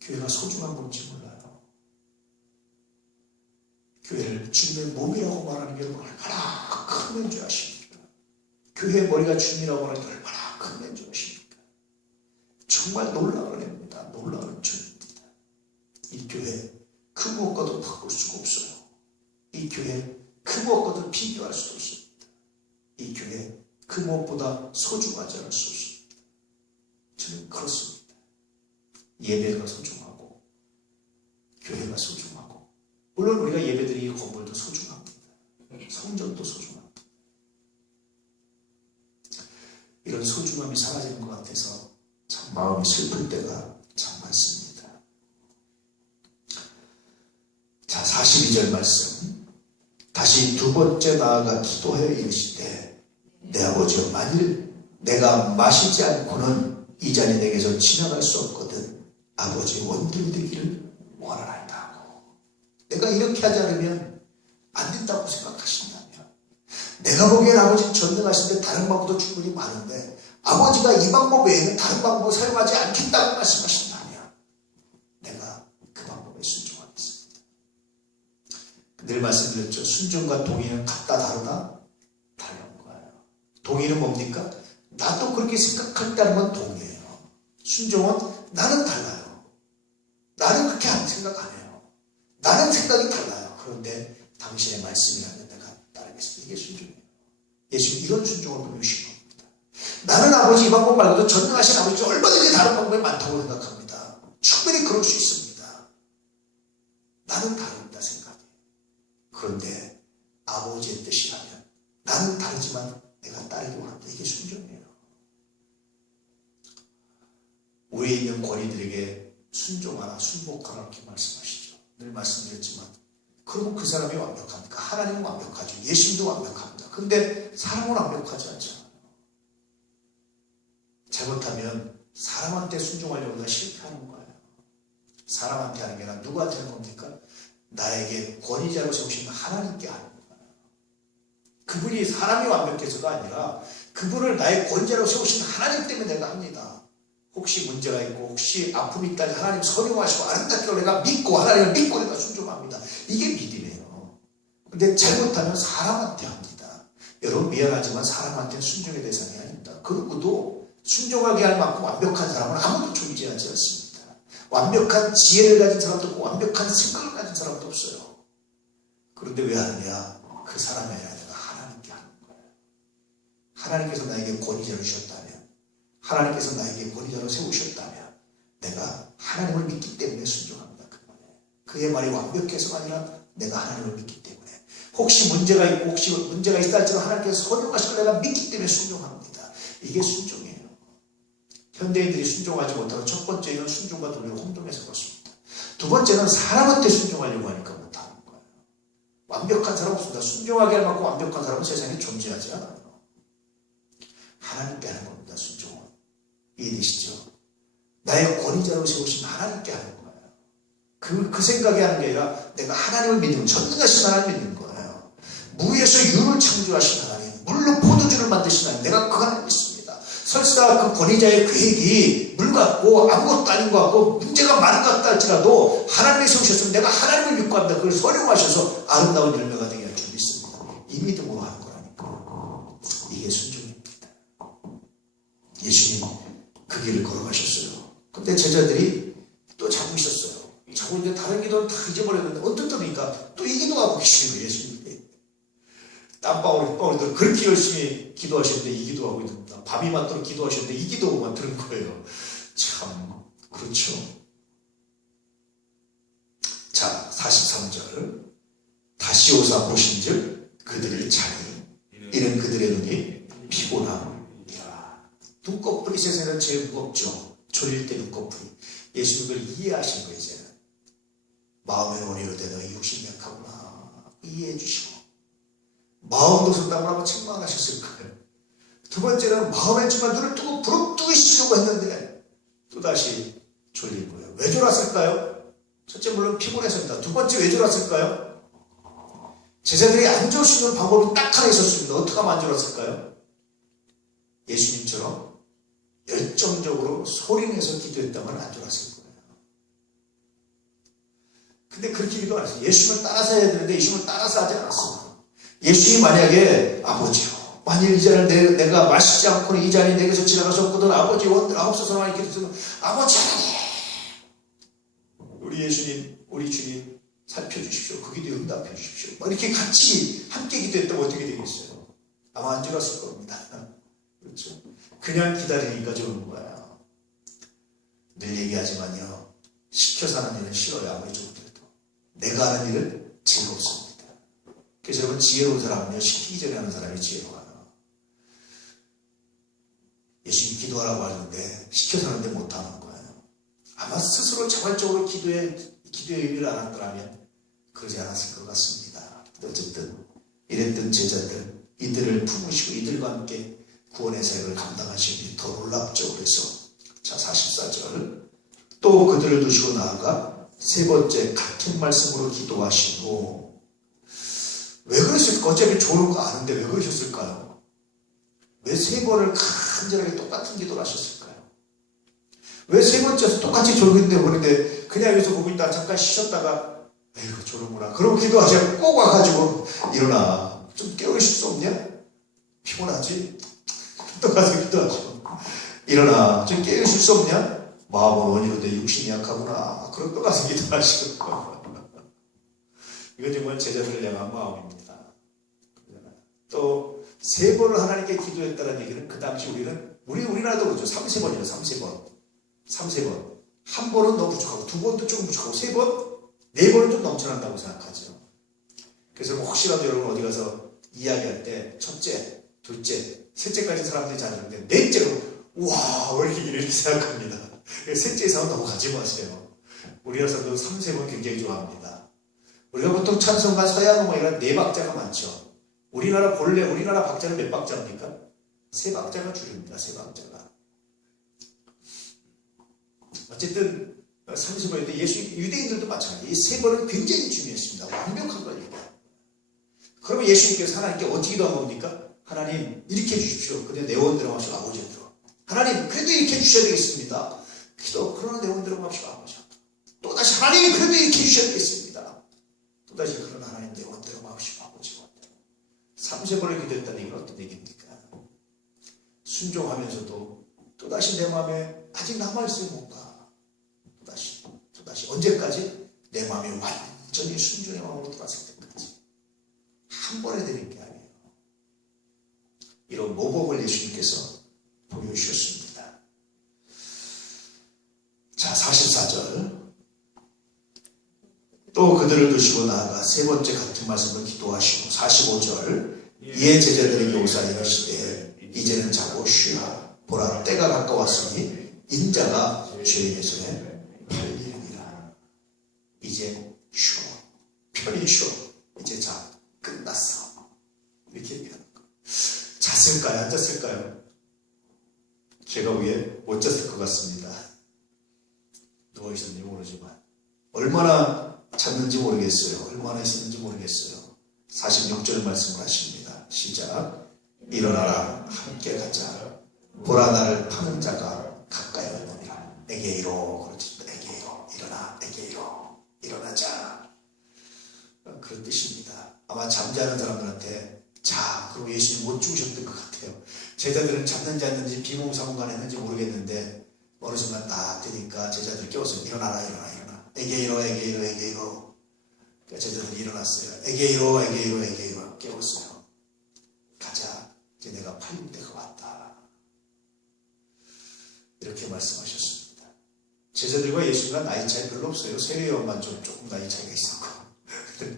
교회가 소중한 건지 몰라요. 교회를 주님의 몸이라고 말하는 게 얼마나 큰 면 줄 아십니까? 교회의 머리가 주님이라고 하는 게 얼마나 큰 면 줄 아십니까? 정말 놀라운 은혜입니다. 놀라운 은총입니다. 이 교회 그 무엇과도 바꿀 수가 없어요. 이 교회 그 무엇과도 비교할 수도 없습니다. 이 교회 그 무엇보다 소중하지 않을 수 없습니다. 저는 그렇습니다. 예배가 소중하고 교회가 소중하고 물론 우리가 예배드리는 건물도 소중합니다. 성전도 소중합니다. 이런 소중함이 사라지는 것 같아서 참 마음이 슬플 때가 참 많습니다. 자, 42절 말씀. 다시 두 번째 나아가 기도하여 이르시되 내 아버지여 만일 내가 마시지 않고는 이 잔이 내게서 지나갈 수 없거든 아버지의 원대로 되기를 원하나이다 하고 내가 이렇게 하지 않으면 안 된다고 생각하신다면 내가 보기엔 아버지는 전능하신데 다른 방법도 충분히 많은데 아버지가 이 방법 외에는 다른 방법을 사용하지 않겠다고 말씀하신다면 내가 그 방법에 순종하겠습니다. 늘 말씀드렸죠. 순종과 동의는 같다 다르다? 다른 거예요. 동의는 뭡니까? 나도 그렇게 생각한다는 건 동의예요. 순종은 나는 달라요. 나는 그렇게 생각 안 해요. 나는 생각이 달라요. 그런데 당신의 말씀이라면 내가 따르겠습니다. 이게 순종이에요. 예수님 이런 순종을 보여주신 겁니다. 나는 아버지 이 방법 말고도 전능하신 아버지 얼마든지 다른 방법이 많다고 생각합니다. 충분히 그럴 수 있습니다. 나는 다릅니다. 생각이. 그런데 아버지의 뜻이라면 나는 다르지만 내가 따르기로 합니다. 이게 순종이에요. 위에 있는 권위들에게 순종하라, 순복하라 이렇게 말씀하시죠. 늘 말씀드렸지만 그러면 그 사람이 완벽합니까? 하나님은 완벽하죠. 예수님도 완벽합니다. 그런데 사람은 완벽하지 않잖아요. 잘못하면 사람한테 순종하려고 다 실패하는 거예요. 사람한테 하는 게 아니라 누구한테 하는 겁니까? 나에게 권위자로 세우신 하나님께 하는 거예요. 그분이 사람이 완벽해서가 아니라 그분을 나의 권위자로 세우신 하나님 때문에 내가 합니다. 혹시 문제가 있고 혹시 아픔이 있다니 하나님 선용하시고 아름답게 내가 믿고 하나님을 믿고 내가 순종합니다. 이게 믿음이에요. 근데 잘못하면 사람한테 합니다. 여러분 미안하지만 사람한테는 순종의 대상이 아닙니다. 그 누구도 순종하게 할 만큼 완벽한 사람은 아무도 존재하지 않습니다. 완벽한 지혜를 가진 사람도 없고 완벽한 생각을 가진 사람도 없어요. 그런데 왜 하느냐? 그 사람이 아니라 내가 하나님께 하는 거예요. 하나님께서 나에게 권위자를 주셨다면 하나님께서 나에게 권위자로 세우셨다면 내가 하나님을 믿기 때문에 순종합니다. 그의 말이 완벽해서가 아니라 내가 하나님을 믿기 때문에 혹시 문제가 있고 혹시 문제가 있다 할지라도 하나님께서 선용하시고 내가 믿기 때문에 순종합니다. 이게 순종이에요. 현대인들이 순종하지 못하고 첫 번째는 순종과 도리를 혼돈해서 그렇습니다. 두 번째는 사람한테 순종하려고 하니까 못하는 거예요. 완벽한 사람 없습니다. 순종하게 할 만큼 완벽한 사람은 세상에 존재하지 않아요. 하나님께 하는 겁니다. 순종은. 이해되시죠? 나의 권위자로 세우신 하나님께 하는 거예요. 그 생각이 하는 게 아니라 내가 하나님을 믿는, 전능하신 하나님을 믿는 거예요. 무에서 유를 창조하신 하나님, 물로 포도주를 만드신 하나님, 내가 그 하나님 믿습니다. 설사 그 권위자의 계획이 물 같고 아무것도 아닌 것 같고 문제가 많은 것 같다 할지라도 하나님이 세우셨으면 내가 하나님을 믿고 합니다. 그걸 선용하셔서 아름다운 열매가 되게 할 줄 믿습니다. 이 믿음으로 하는 거라니까. 이게 순종입니다. 예수님 그 길을 걸어가셨어요. 근데 제자들이 또 자고 있었어요. 자고 있는데 다른 기도는 다 잊어버렸는데 언뜻 들으니까 또 이 기도하고 계시는 거예요. 예수님이. 땀방울이 그렇게 열심히 기도하셨는데 이 기도하고 있습니다. 밤이 맞도록 기도하셨는데 이 기도만 들은 거예요. 참 그렇죠. 자 43절 다시 오사 보신즉 그들을 자니 이는 그들의 눈이 피곤함이라. 눈꺼풀이 세상에는 제일 무겁죠. 졸릴 때 눈꺼풀이. 예수님을 이해하신 거예요. 이제는. 마음의 원의로 되너 육신이 약하구나. 이해해 주시고 마음도 선담을 책망하셨을 거예요. 두 번째는 마음에 정말 눈을 뜨고 부릅뜨시려고 했는데 또다시 졸린 거예요. 왜 졸았을까요? 첫째 물론 피곤해서입니다. 두 번째 왜 졸았을까요? 제자들이 안 졸 수 있는 방법이 딱 하나 있었습니다. 어떻게 하면 안 졸았을까요? 예수님처럼 열정적으로 소리내서 기도했다면 안 졸았을 거예요. 근데 그렇게 기도 안 했어요. 예수님을 따라서 해야 되는데 예수님을 따라서 하지 않았어요. 예수님이 만약에 아버지요 만일 이 잔을 내가 마시지 않고는 이 잔이 내게서 지나가셨거든 아버지 원들 하옵소서 이렇게 했으면 아버지 하나님 우리 예수님 우리 주님 살펴주십시오. 그 기도에 응답해 주십시오. 이렇게 같이 함께 기도했다면 어떻게 되겠어요? 아마 안 좋았을 겁니다. 그렇죠? 그냥 기다리니까 좋은 거예요. 늘 얘기하지만요, 시켜서 하는 일은 싫어요. 아무리 좋더라도. 내가 하는 일은 즐겁습니다. 그래서 여러분, 지혜로운 사람은요, 시키기 전에 하는 사람이 지혜로워요. 예수님 기도하라고 하는데 시켜서 하는데 못하는 거예요. 아마 스스로 자발적으로 기도의 의미를 알았더라면 그러지 않았을 것 같습니다. 어쨌든 이랬던 제자들, 이들을 품으시고 이들과 함께 구원의 사역을 감당하시니 더 놀랍죠. 그래서 자, 44절, 또 그들을 두시고 나아가 세 번째 같은 말씀으로 기도하시고. 왜 그러실까? 어차피 좋은 거 아는데 왜 그러셨을까요? 왜 세 번을 간절하게 똑같은 기도를 하셨을까요? 왜 세 번째에서 똑같이 졸긴데 보는데 그냥 여기서 보고 있다가 잠깐 쉬셨다가 에휴 졸음구나 그러고 기도하셔야 꼭 와가지고 일어나, 좀 깨우실 수 없냐? 피곤하지? 또 가서 기도하시고 일어나, 좀 깨우실 수 없냐? 마음은 원이로되 육신이 약하구나. 그럼 또 가서 기도하시고. 이건 정말 제자들을 향한 마음입니다. 또 세 번을 하나님께 기도했다는 얘기는 그 당시 우리나라도 그렇죠. 3세번이에요. 3세번. 한 번은 너무 부족하고, 두 번도 조금 부족하고, 세 번, 네 번은 좀 넘쳐난다고 생각하죠. 그래서 혹시라도 여러분 어디 가서 이야기할 때 첫째, 둘째, 셋째까지 사람들이 잘 듣는데 넷째로 와, 왜 이렇게 생각합니다. 셋째 이상은 넘어가지 마세요. 우리나라 사람들은 3세번 굉장히 좋아합니다. 우리가 보통 찬송가, 서양음악 이런 네 박자가 많죠. 우리나라 박자는 몇 박자입니까? 세 박자가 줄입니다. 세 박자가. 어쨌든 30번일 때 유대인들도 마찬가지예요. 이 세 번은 굉장히 중요했습니다. 완벽한 걸 얘기해요. 그러면 예수님께서 하나님께 어떻게 기도한 겁니까? 하나님 이렇게 해주십시오. 근데 내 원대로 하시고 아버지로. 하나님 그래도 이렇게 해주셔야 되겠습니다. 그러나 내 원대로 하시고 아버지. 또다시 하나님 그래도 이렇게 해주셔야 되겠습니다. 또다시 그러나 하나님 내 원대로 하시고 아버지 원대로. 3세번을 기도했다는 얘기는 어떤 얘기입니까? 순종하면서도 또다시 내 마음에 아직 남아있어요. 뭔가 또다시 언제까지? 내 마음이 완전히 순종의 마음으로 돌아설 때까지. 한 번에 되는 게 아니에요. 이런 모범을 예수님께서 보여주셨습니다. 자, 44절, 또 그들을 두시고 나아가 세 번째 같은 말씀을 기도하시고. 45절, 이에 제자들에게 오사 이르시되 이제는 자고 쉬라. 보라 때가 가까웠으니 인자가 죄인의 손에 팔리느니라. 이제 쉬어, 편히 쉬어, 이제 자, 끝났어. 이렇게 얘기하는 거. 잤을까요? 안 잤을까요? 제가 위에 못 잤을 것 같습니다. 누워있었는지 모르지만 얼마나 잤는지 모르겠어요. 얼마나 있었는지 모르겠어요. 46절 말씀을 하십니다. 시작. 일어나라, 함께 가자. 보라 나를 파는 자가 가까이 오느니라. 에게이로. 그렇지. 에게이로. 일어나. 에게이로. 일어나자. 그런 뜻입니다. 아마 잠자는 사람들한테 자, 그리고 예수님 못 주무셨던 것 같아요. 제자들은 잤는지 안 잤는지 비몽사몽간 했는지 모르겠는데 어느 순간 딱 되니까 제자들 깨워서 일어나라. 에게이로. 그러니까 제자들이 일어났어요. 에게이로 깨웠어요. 가자. 이제 내가 팔린 때가 왔다. 이렇게 말씀하셨습니다. 제자들과 예수님과 나이 차이 별로 없어요. 세례요한만 조금 나이 차이가 있었고.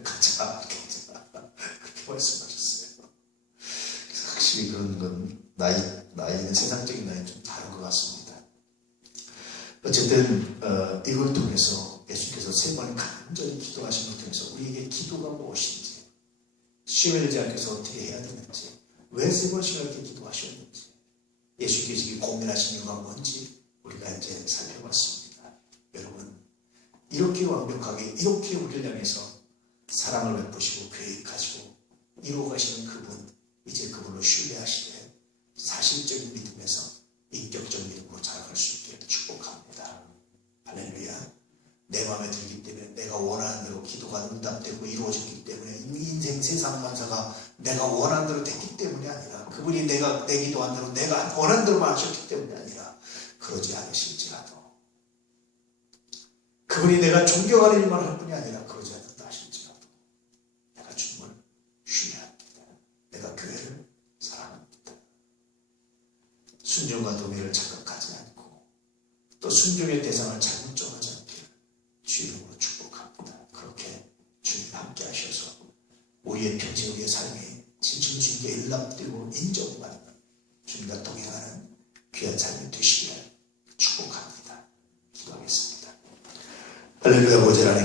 가자. 그렇게 말씀하셨어요. 그래서 확실히 그런 건 나이는 세상적인 나이는 좀 다른 것 같습니다. 어쨌든 이걸 통해서 예수님께서 세 번 간절히 기도하신 걸 통해서 우리에게 기도가 무엇인지, 시험에 들지 않기 위해서 어떻게 해야 되는지, 왜 세 번씩 이렇게 기도하셨는지, 예수님께서 고민하신 이유가 뭔지 우리가 이제 살펴봤습니다. 여러분, 이렇게 완벽하게 이렇게 우리를 향해서 사랑을 베푸시고 계획하시고 이루어가시는 그분, 이제 그분을 신뢰하시되 사실적인 믿음에서 인격적인 믿음으로 자라갈 수 있게 축복합니다. 할렐루야. 내 마음에 들기 때문에 내가 원하는 대로 기도가 응답되고 이루어졌기 때문에 인생 세상 만사가 내가 원하는 대로 됐기 때문이 아니라, 그분이 내 기도한 대로 내가 원하는 대로만 하셨기 때문이 아니라, 그러지 않으실지라도 그분이 내가 존경하는 일만 할 뿐이 아니라 그러지 않는다 순종과 도미를 착각하지 않고 또 순종의 대상을 잘못 정하지 않기를 주 이름으로 축복합니다. 그렇게 주님 함께 하셔서 우리의 평생 우리의 삶이 진심 주님께 일납되고 인정받는 주님과 동행하는 귀한 삶이 되시기를 축복합니다. 기도하겠습니다. 할렐루야. 보좌 안에